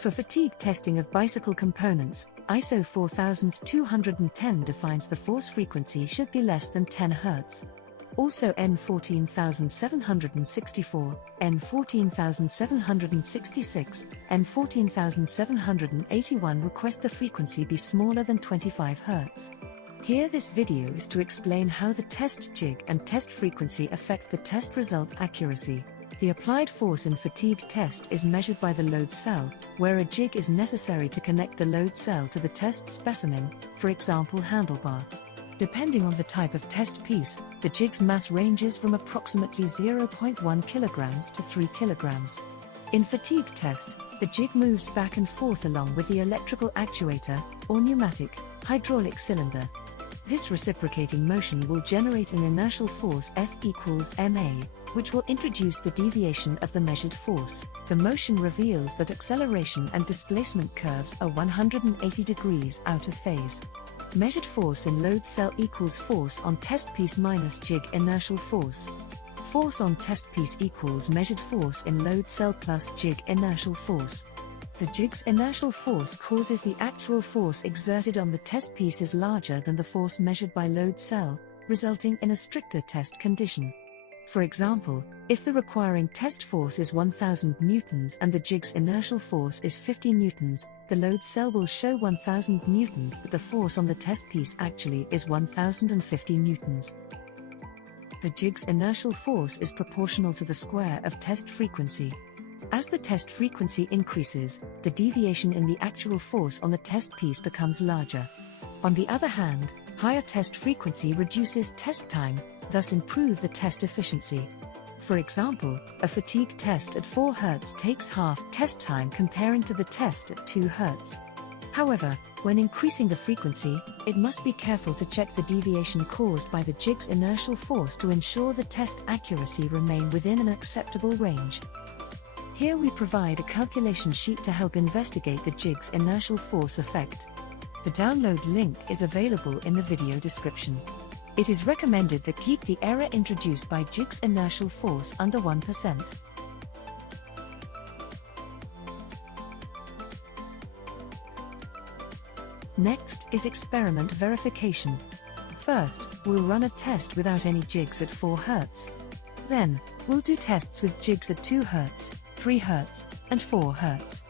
For fatigue testing of bicycle components, ISO 4210 defines the force frequency should be less than 10 Hz. Also N 14764, N 14766, N 14781 request the frequency be smaller than 25 Hz. Here this video is to explain how the test jig and test frequency affect the test result accuracy. The applied force in fatigue test is measured by the load cell, where a jig is necessary to connect the load cell to the test specimen, for example handlebar. Depending on the type of test piece, the jig's mass ranges from approximately 0.1 kilograms to 3 kilograms. In fatigue test, the jig moves back and forth along with the electrical actuator, or pneumatic, hydraulic cylinder. This reciprocating motion will generate an inertial force F equals ma, which will introduce the deviation of the measured force. The motion reveals that acceleration and displacement curves are 180 degrees out of phase. Measured force in load cell equals force on test piece minus jig inertial force. Force on test piece equals measured force in load cell plus jig inertial force. The jig's inertial force causes the actual force exerted on the test piece is larger than the force measured by load cell, resulting in a stricter test condition. For example, if the requiring test force is 1000 newtons and the jig's inertial force is 50 newtons, the load cell will show 1000 newtons but the force on the test piece actually is 1050 newtons. The jig's inertial force is proportional to the square of test frequency. As the test frequency increases, the deviation in the actual force on the test piece becomes larger. On the other hand, higher test frequency reduces test time, thus improve the test efficiency. For example, a fatigue test at 4 Hz takes half test time comparing to the test at 2 Hz. However, when increasing the frequency, it must be careful to check the deviation caused by the jig's inertial force to ensure the test accuracy remain within an acceptable range. Here we provide a calculation sheet to help investigate the jig's inertial force effect. The download link is available in the video description. It is recommended that keep the error introduced by jig's inertial force under 1%. Next is experiment verification. First, we'll run a test without any jigs at 4 Hz. Then, we'll do tests with jigs at 2 Hz, 3 Hz, and 4 Hz.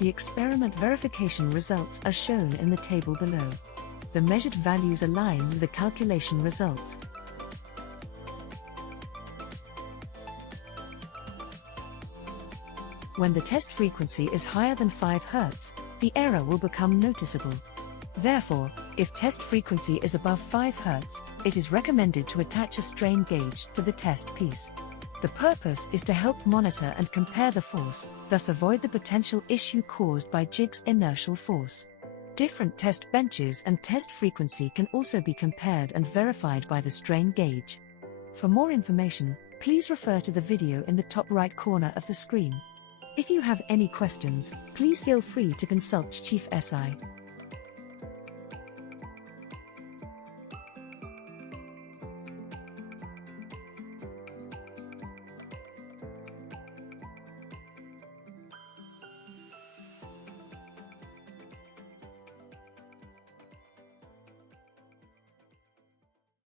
The experiment verification results are shown in the table below. The measured values align with the calculation results. When the test frequency is higher than 5 Hz, the error will become noticeable. Therefore, if test frequency is above 5 Hz, it is recommended to attach a strain gauge to the test piece. The purpose is to help monitor and compare the force, thus avoid the potential issue caused by jig's inertial force. Different test benches and test frequency can also be compared and verified by the strain gauge. For more information, please refer to the video in the top right corner of the screen. If you have any questions, please feel free to consult Chief SI.